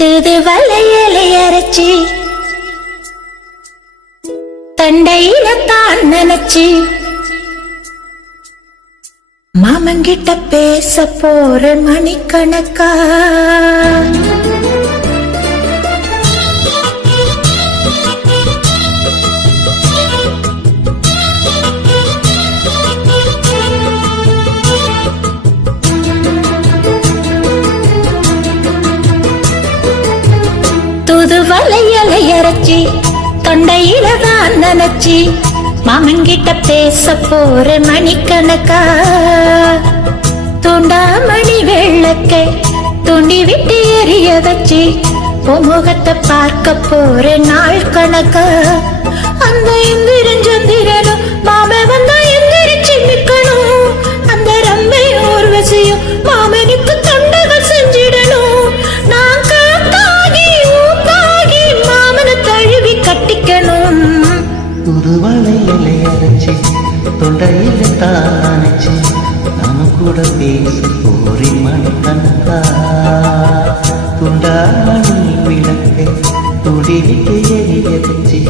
தூதுவளையலை அரைச்சி தண்டையில தான் நினைச்சி மாமங்கிட்ட பேச போற மணிக்கணக்கா தூதுவளையலை அரைச்சி தொண்டையில தான் நினைச்சி மாமன்கிட்ட பேச போற மணிக்கணக்கா தூண்டாமணி வெள்ளக்கை தூண்டி விட்டு எரிய வச்சு முகத்தை பார்க்க போற நாள் கணக்கா அந்த இந்திரன் சந்திரனும் மாம வந்தா எந்திரிச்சு நிக்கணும் அந்த ரம்பை ஊர்வசியும் மாமனுக்கு தொண்டகள் செஞ்சிடணும் நான் காத்தாகி ஊத்தாகி மாமனை தழுவி கட்டிக்கணும் தூதுவளையலை அரைச்சி தொண்டையில தானிச்சு நானும் கூட பேச போறேன் மணிக்கணக்கா துண்டாமணி விளக்கை துடிவிட்டு எரிய வச்சு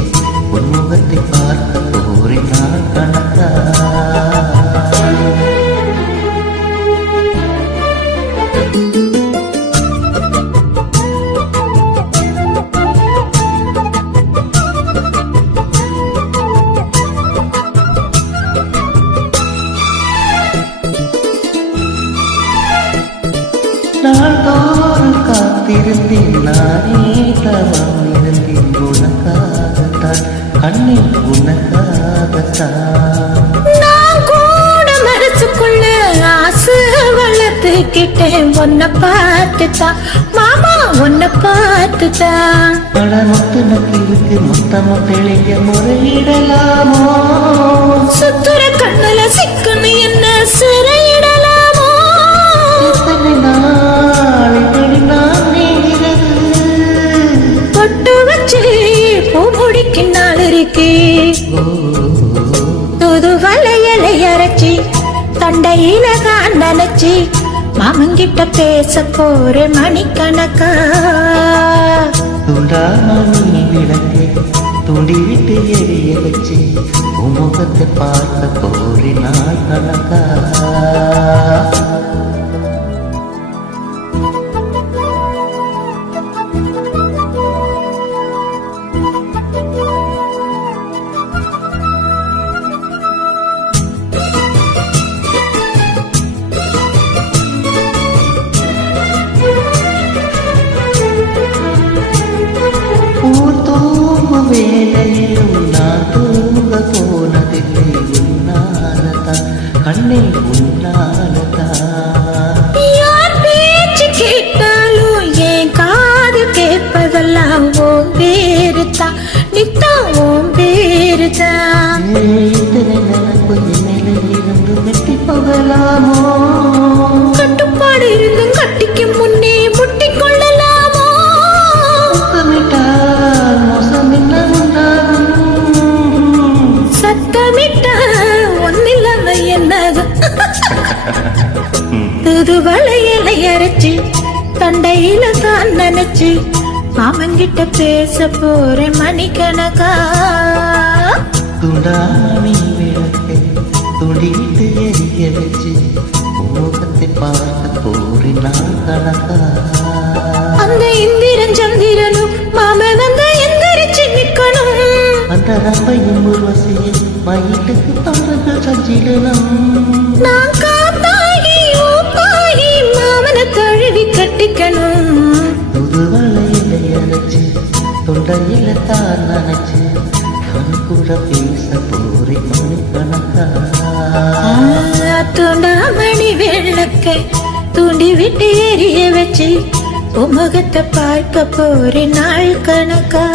உன்முகத்தை பார்க்க போறேன் நாள் கணக்கா நாள்தோறும் காத்திருந்தேன் நானே தவம் இருந்தேன் உனக்காகத்தான் கண்ணே உனக்காகத்தான் நான் கூட மனசுக்குள்ள ஆசை வளர்த்துக்கிட்டேன் உன்னை பார்த்துதான் மாமா உன்னை பார்த்துதான் பல முத்து நக்கிருக்கு மொத்தமும் தெளிய முறையிடலாமோ சுத்துற கண்ணுல சிக்கன்னு என்ன சிறையிடலாமோ இத்தனை நாள் இப்படி நான் நீங்கிறது தொட்டு வச்சு பூ முடிக்கு நாள் இருக்கு தூதுவளையலை அரைச்சி தண்டையில தான் நினைச்சி மாமங்கிட்ட பேச போற மணிக்கணக்கா துண்டாமணி விளக்கை துண்டி விட்டு எரிய வச்சு முகத்தை பார்க்க போறேன் நாள் கணக்கா வேலையிலும் நான் தூங்க போனதில்லை உன்னாலதான் கண்ணே உன்னாலதான் யார் பேச்சு கேட்டாலும் என் காது கேட்பதெல்லாம் ஓம் பேருதான் நித்தா ஓம் பேருதான் இத்தனை நினைப்பு மேலே இருந்து வெட்டி போகலாமோ கட்டுப்பாடு இருந்தும் கட்டிக்கு முன்னே முட்டிக் கொள்ளலாமோ சத்தமிட்டா ஒன்னில்லாம என்னது தூதுவளையலை அரைச்சி தண்டையில தான் நினைச்சு மாமன்கிட்ட பேச போற மணிக்கணக்கா துண்டாமணி விளக்கை துடித்து எரிய வச்சு முகத்தை பார்க்க போறேன் நாள் கணக்கா அந்த இந்திரன் சந்திரனும் மாம வந்தா எந்திரிச்சு நிக்கணும் அந்த ரம்பையும் உருவசியும் மயிலுக்கு தொண்டர்கள் சஞ்சிடணும் நான் காத்தாகி ஊத்தாகி மாமனை தழுவி கட்டிக்கணும் தூதுவளையலை அரைச்சு தொண்டையில தான் நினைச்சு கண் கூட பேச போறேன் மணிக்கணக்கா துண்டாமணி வெள்ளக்கை தூண்டி விட்டு எரிய வச்சு முகத்தை பார்க்க போற நாள் கணக்கா